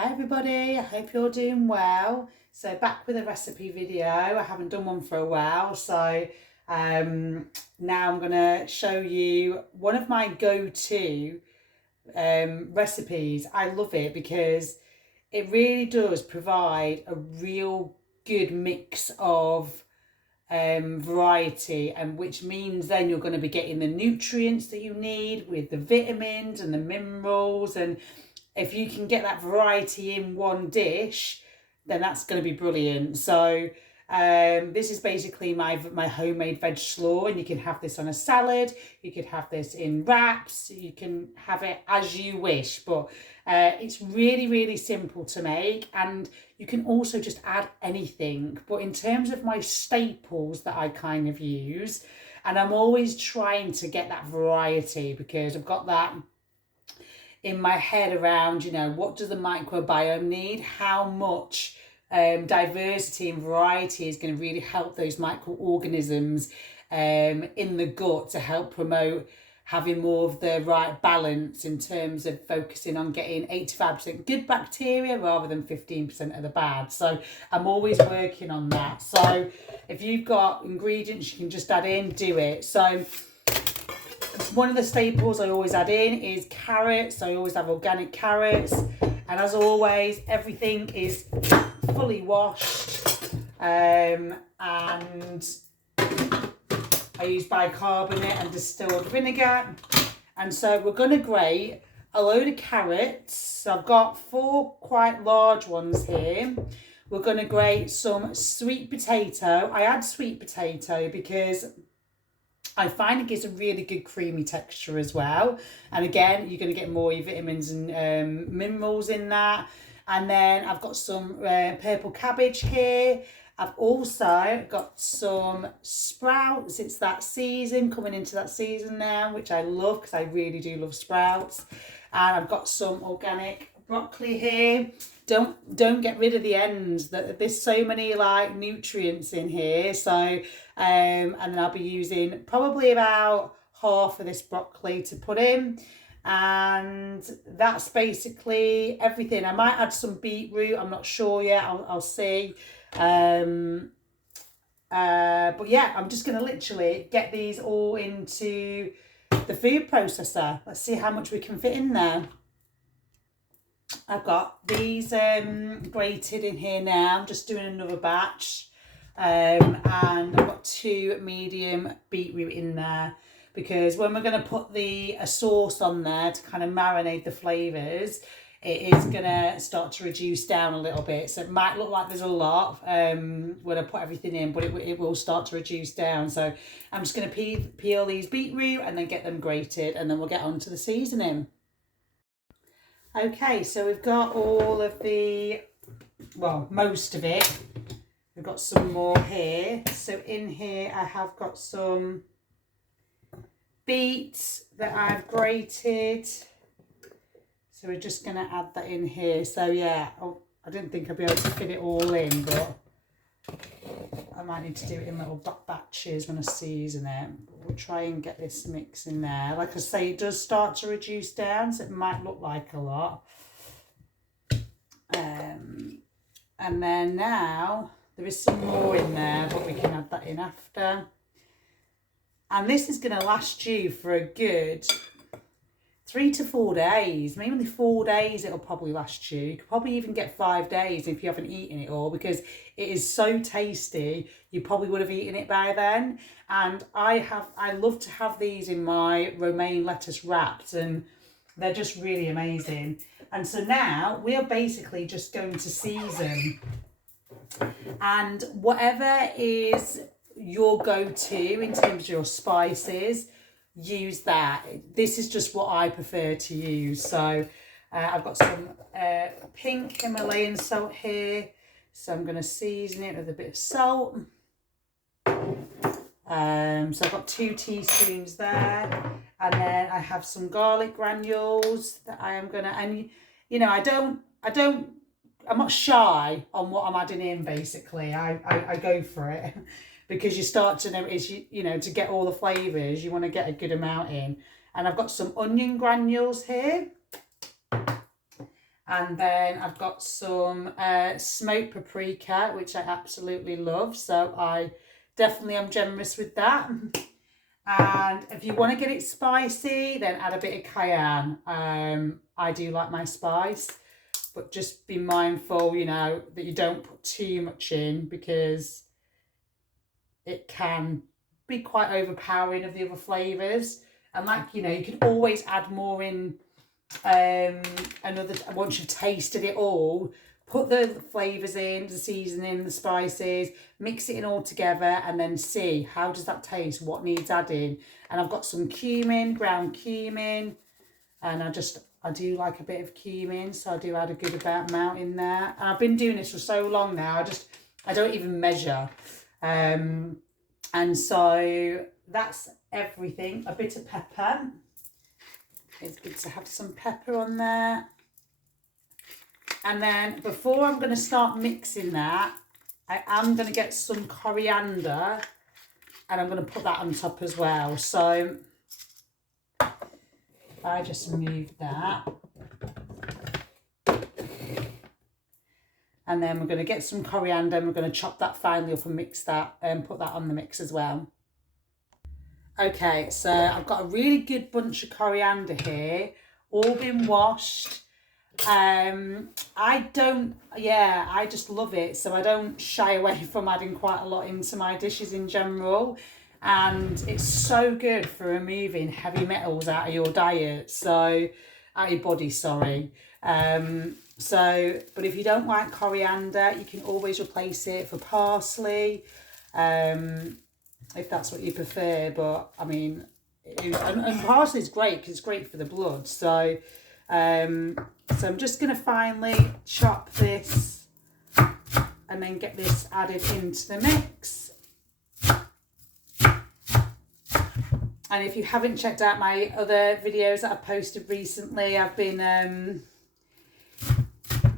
Hi everybody, I hope you're doing well. So back with a recipe video. I haven't done one for a while, so now I'm going to show you one of my go-to recipes. I love it because it really does provide a real good mix of variety, and which means then you're going to be getting the nutrients that you need with the vitamins and the minerals, and if you can get that variety in one dish, then that's going to be brilliant. So this is basically my homemade veg slaw, and you can have this on a salad, you could have this in wraps, you can have it as you wish, but it's really simple to make, and you can also just add anything. But in terms of my staples that I kind of use, and I'm always trying to get that variety because I've got that in my head around, you know, what does the microbiome need? How much diversity and variety is going to really help those microorganisms in the gut to help promote having more of the right balance in terms of focusing on getting 85% good bacteria rather than 15% of the bad. So I'm always working on that. So if you've got ingredients you can just add in, do it. So one of the staples I always add in is carrots. I always have organic carrots, and as always everything is fully washed, and I use bicarbonate and distilled vinegar. And so we're going to grate a load of carrots. So I've got 4 quite large ones here. We're going to grate some sweet potato. I add sweet potato because I find it gives a really good creamy texture as well. And again, you're going to get more vitamins and minerals in that. And then I've got some purple cabbage here. I've also got some sprouts. It's that season, coming into that season now, which I love because I really do love sprouts. And I've got some organic broccoli here. Don't get rid of the ends. There's so many like nutrients in here. So and then I'll be using probably about half of this broccoli to put in, and that's basically everything. I might add some beetroot, I'm not sure yet, I'll see. But yeah, I'm just gonna literally get these all into the food processor. Let's see how much we can fit in there. I've got these grated in here now. I'm just doing another batch. And I've got 2 medium beetroot in there because when we're going to put a sauce on there to kind of marinate the flavours, it is going to start to reduce down a little bit. So it might look like there's a lot when I put everything in, but it will start to reduce down. So I'm just going to peel these beetroot and then get them grated, and then we'll get on to the seasoning. Okay, so we've got all of most of it. We've got some more here. So in here I have got some beets that I've grated. So we're just going to add that in here. So yeah, I didn't think I'd be able to fit it all in, but I might need to do it in little batches when I season it. We'll try and get this mix in there. Like I say, it does start to reduce down, so it might look like a lot. And then now there is some more in there, but we can add that in after. And this is going to last you for a good 3 to 4 days. Maybe 4 days it'll probably last you. You could probably even get 5 days if you haven't eaten it all, because it is so tasty. You probably would have eaten it by then. And I love to have these in my romaine lettuce wraps, and they're just really amazing. And so now we are basically just going to season. And whatever is your go-to in terms of your spices, use that. This is just what I prefer to use. So I've got some pink Himalayan salt here, so I'm going to season it with a bit of salt. So I've got 2 teaspoons there, and then I have some garlic granules that I am going to, and you know, I'm not shy on what I'm adding in. Basically I go for it because you start to notice, you know, to get all the flavours, you want to get a good amount in. And I've got some onion granules here, And then I've got some smoked paprika, which I absolutely love. So I definitely am generous with that. And if you want to get it spicy, then add a bit of cayenne. I do like my spice, but just be mindful, you know, that you don't put too much in, because it can be quite overpowering of the other flavours. And like, you know, you can always add more in once you've tasted it all. Put the flavours in, the seasoning, the spices, mix it in all together, and then see how does that taste, what needs adding. And I've got some cumin, ground cumin, and I do like a bit of cumin, so I do add a good amount in there. And I've been doing this for so long now, I don't even measure. And so that's everything. A bit of pepper. It's good to have some pepper on there. And then before I'm going to start mixing that, I am going to get some coriander, and I'm going to put that on top as well. So I just remove that. And then we're going to get some coriander, and we're going to chop that finely up and mix that and put that on the mix as well. Okay, so I've got a really good bunch of coriander here, all been washed. I just love it, so I don't shy away from adding quite a lot into my dishes in general, and it's so good for removing heavy metals out of your diet, out of your body, sorry. But if you don't like coriander, you can always replace it for parsley, if that's what you prefer. But I mean, and parsley is great because it's great for the blood. So I'm just going to finally chop this and then get this added into the mix. And if you haven't checked out my other videos that I've posted recently, I've been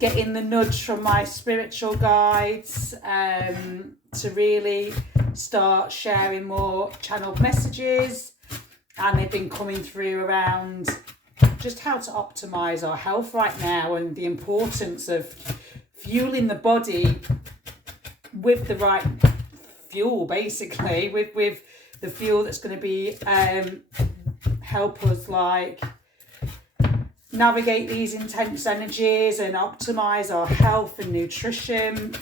getting the nudge from my spiritual guides to really start sharing more channeled messages, and they've been coming through around just how to optimize our health right now, and the importance of fueling the body with the right fuel, basically with the fuel that's going to be help us like navigate these intense energies and optimize our health and nutrition.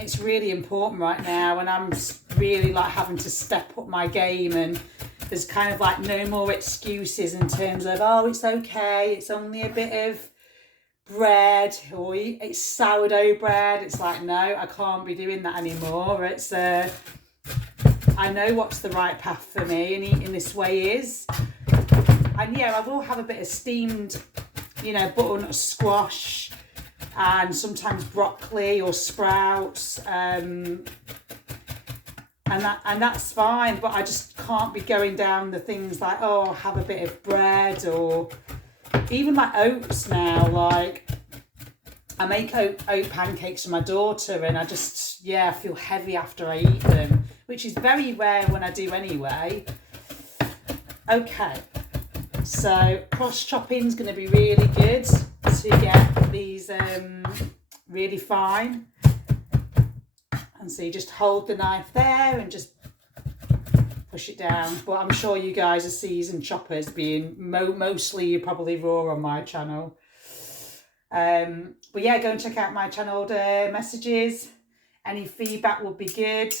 It's really important right now, and I'm really like having to step up my game, and there's kind of like no more excuses in terms of, oh, it's okay, it's only a bit of bread, or it's sourdough bread. It's like, no, I can't be doing that anymore. It's I know what's the right path for me, and eating this way is. And yeah, I will have a bit of steamed, you know, butternut squash, and sometimes broccoli or sprouts, and that's fine. But I just can't be going down the things like, oh, I'll have a bit of bread, or even like oats now. Like I make oat pancakes for my daughter, and I just, yeah, I feel heavy after I eat them, which is very rare when I do anyway. Okay. So cross chopping is going to be really good to get these really fine. And so you just hold the knife there and just push it down. But I'm sure you guys are seasoned choppers, being mostly you're probably raw on my channel. But yeah, go and check out my channeled messages. Any feedback would be good.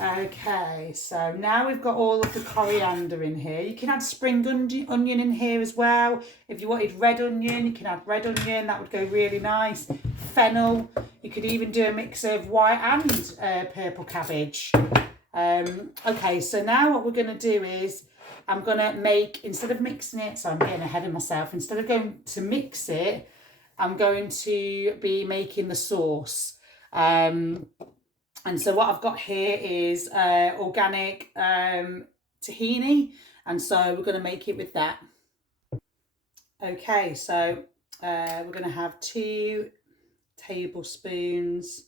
Okay, so now we've got all of the coriander in here. You can add spring onion in here as well. If you wanted red onion, you can add red onion. That would go really nice. Fennel. You could even do a mix of white and purple cabbage. Okay, so now what we're going to do is I'm going to make, instead of mixing it, so I'm getting ahead of myself, instead of going to mix it, I'm going to be making the sauce. And so what I've got here is organic tahini, and so we're going to make it with that. Okay, so we're going to have 2 tablespoons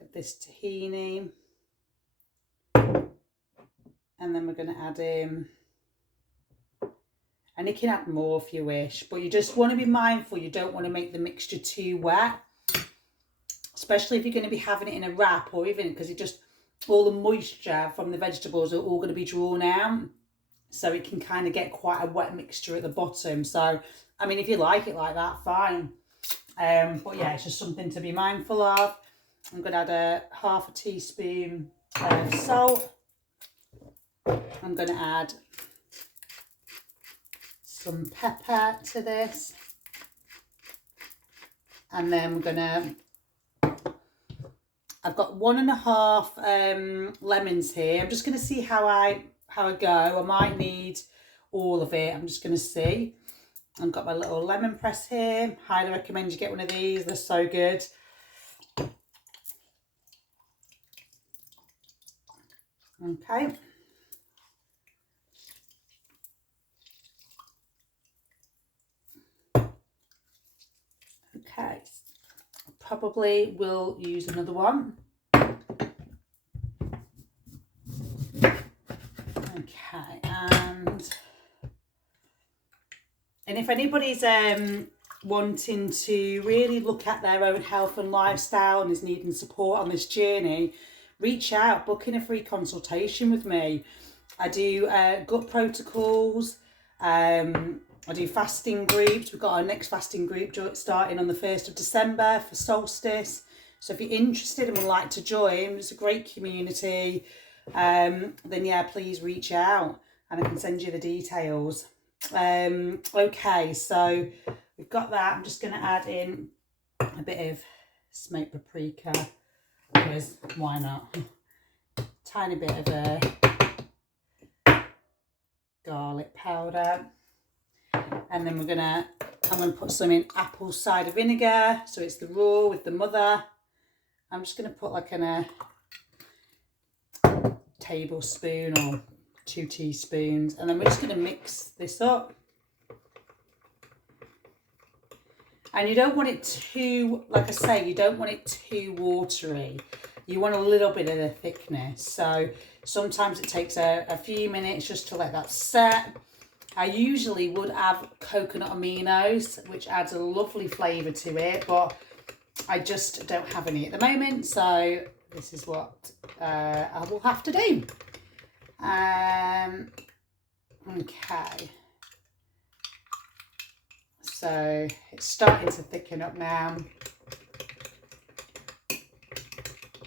of this tahini, And then we're going to add in, and you can add more if you wish, but you just want to be mindful. You don't want to make the mixture too wet, especially if you're going to be having it in a wrap, or even because it just, all the moisture from the vegetables are all going to be drawn out. So it can kind of get quite a wet mixture at the bottom. So, I mean, if you like it like that, fine. But yeah, it's just something to be mindful of. I'm going to add a half a teaspoon of salt. I'm going to add some pepper to this. And then we're going to, I've got 1.5 lemons here. I'm just going to see how I go. I might need all of it. I'm just going to see. I've got my little lemon press here. Highly recommend you get one of these. They're so good. Okay. Okay. Probably will use another one. Okay, and if anybody's wanting to really look at their own health and lifestyle and is needing support on this journey, reach out, book in a free consultation with me. I do gut protocols, I do fasting groups. We've got our next fasting group starting on the 1st of December for solstice. So if you're interested and would like to join, it's a great community, then yeah, please reach out and I can send you the details. Okay, so we've got that. I'm just going to add in a bit of smoked paprika, because why not? Tiny bit of garlic powder. And then I'm going to put some in apple cider vinegar. So it's the raw with the mother. I'm just going to put like a tablespoon or 2 teaspoons. And then we're just going to mix this up. And you don't want it too, like I say, you don't want it too watery. You want a little bit of the thickness. So sometimes it takes a few minutes just to let that set. I usually would have coconut aminos, which adds a lovely flavour to it, but I just don't have any at the moment. So this is what I will have to do. Okay. So it's starting to thicken up now.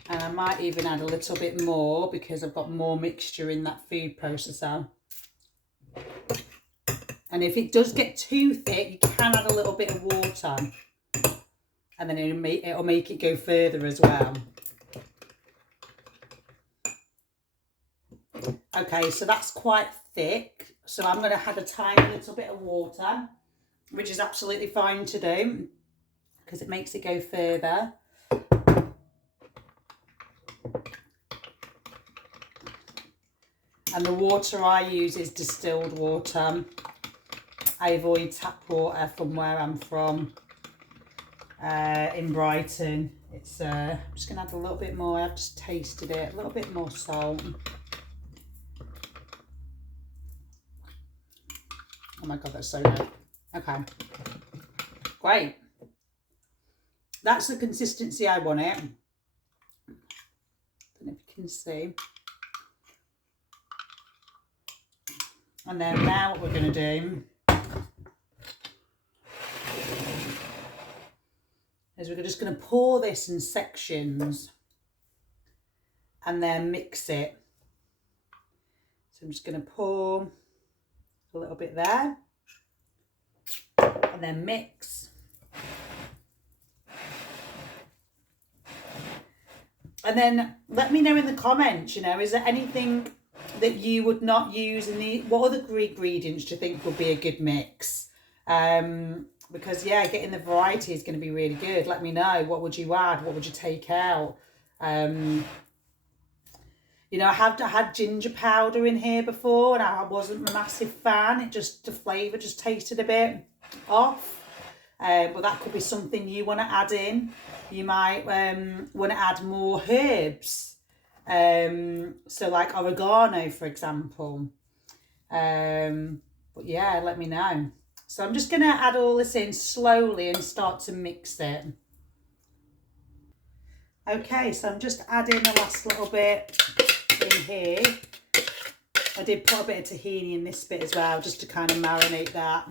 And I might even add a little bit more because I've got more mixture in that food processor. And if it does get too thick, you can add a little bit of water. And then it'll make it go further as well. Okay, so that's quite thick. So I'm going to add a tiny little bit of water, which is absolutely fine to do because it makes it go further. And the water I use is distilled water. I avoid tap water from where I'm from, in Brighton. It's I'm just going to add a little bit more. I've just tasted it. A little bit more salt. Oh my God, that's so good. Okay. Great. That's the consistency I want it. I don't know if you can see. And then now what we're going to do is we're just going to pour this in sections and then mix it. So I'm just going to pour a little bit there and then mix. And then let me know in the comments, you know, is there anything that you would not use in the, what other ingredients do you think would be a good mix? Because yeah, getting the variety is going to be really good. Let me know, what would you add, what would you take out? You know, I had ginger powder in here before and I wasn't a massive fan. It just, the flavour just tasted a bit off. But that could be something you want to add in. You might want to add more herbs. So like oregano, for example. But yeah, let me know. So I'm just going to add all this in slowly and start to mix it. Okay, so I'm just adding the last little bit in here. I did put a bit of tahini in this bit as well, just to kind of marinate that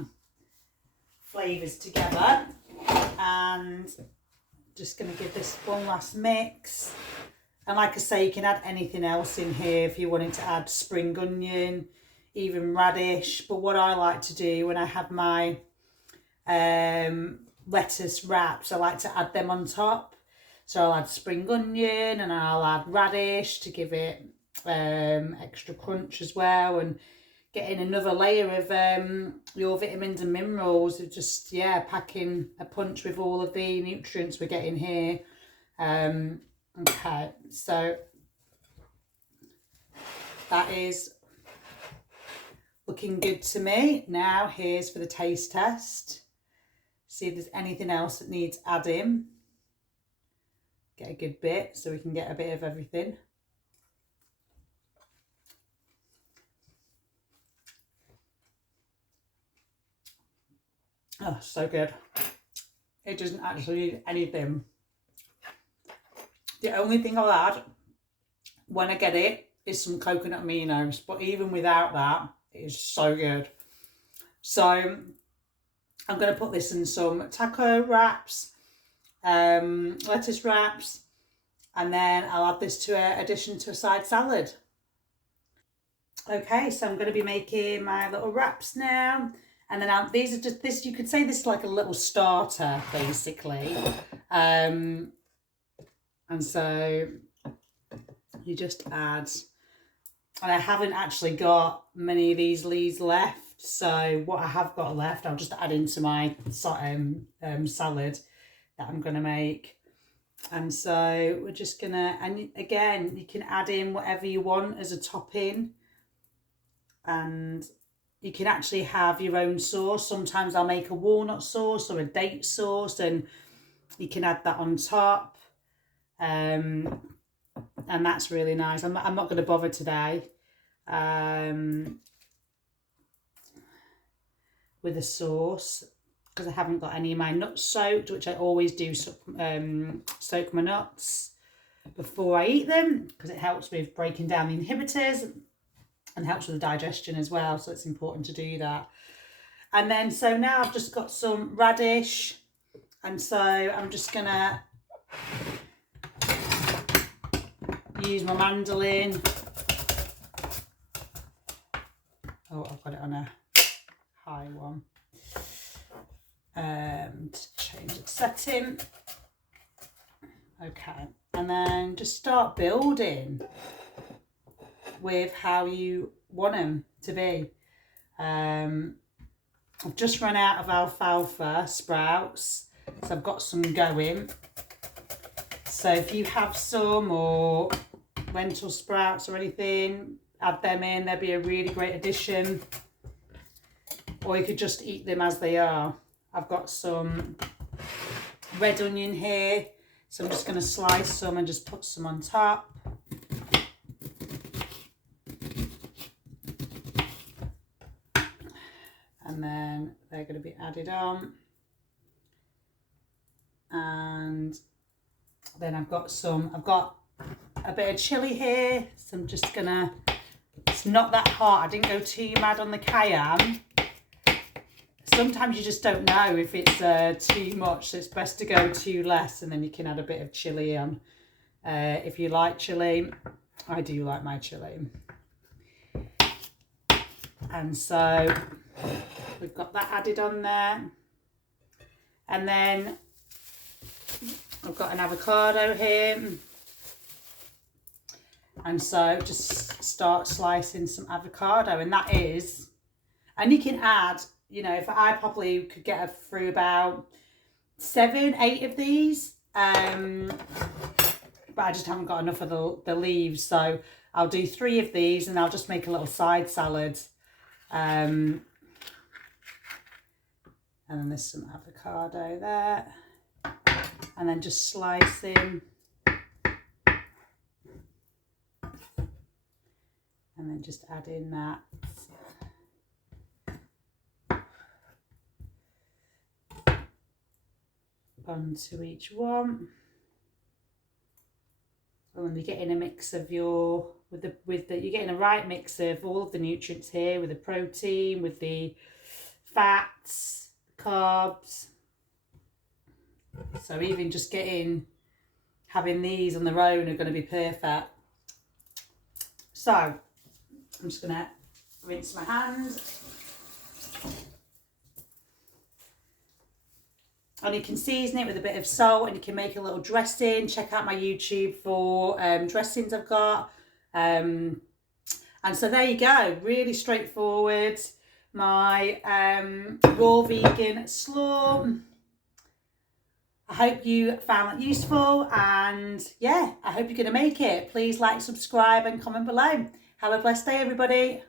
flavours together. And just going to give this one last mix. And like I say, you can add anything else in here if you wanted to add spring onion, even radish. But what I like to do when I have my lettuce wraps, I like to add them on top. So I'll add spring onion and I'll add radish to give it extra crunch as well, and getting another layer of your vitamins and minerals. Of just, yeah, packing a punch with all of the nutrients we're getting here. Okay, so that is looking good to me. Now here's for the taste test. See if there's anything else that needs adding. Get a good bit so we can get a bit of everything. Oh, so good. It doesn't actually need anything. The only thing I'll add when I get it is some coconut aminos, but even without that, it is so good. So I'm going to put this in some taco wraps, lettuce wraps, and then I'll add this to an addition to a side salad. Okay, so I'm going to be making my little wraps now. And then these are just, this, you could say this is like a little starter, basically. And so you just add, and I haven't actually got many of these leaves left. So what I have got left, I'll just add into my salad that I'm going to make. And so we're just going to, and again, you can add in whatever you want as a topping. And you can actually have your own sauce. Sometimes I'll make a walnut sauce or a date sauce, and you can add that on top. And that's really nice. I'm not going to bother today with a sauce because I haven't got any of my nuts soaked, which I always do soak my nuts before I eat them because it helps with breaking down the inhibitors and helps with the digestion as well, so it's important to do that. And then, so now I've just got some radish, and so I'm just gonna use my mandolin. Oh, I've got it on a high one. To change its setting. Okay, and then just start building with how you want them to be. I've just run out of alfalfa sprouts, so I've got some going. So if you have some, or lentil sprouts or anything, add them in. They'd be a really great addition. Or you could just eat them as they are. I've got some red onion here, so I'm just going to slice some and just put some on top. And then they're going to be added on. And then I've got a bit of chilli here, so I'm just gonna, it's not that hot. I didn't go too mad on the cayenne. Sometimes you just don't know if it's too much, so it's best to go too less, and then you can add a bit of chilli on if you like chilli. I do like my chilli. And so we've got that added on there. And then I've got an avocado here. And so just start slicing some avocado, and that is, and you can add, you know, if I probably could get through about 7, 8 of these, but I just haven't got enough of the leaves, so I'll do 3 of these and I'll just make a little side salad. And then there's some avocado there, and then just slicing And then just add in that onto each one. And you're getting a mix of your you're getting a right mix of all of the nutrients here, with the protein, with the fats, carbs. So even just having these on their own are going to be perfect. So I'm just going to rinse my hands. And you can season it with a bit of salt, and you can make a little dressing. Check out my YouTube for dressings I've got. And so there you go, really straightforward. My raw vegan slaw. I hope you found that useful, and yeah, I hope you're going to make it. Please like, subscribe and comment below. Have a blessed day, everybody.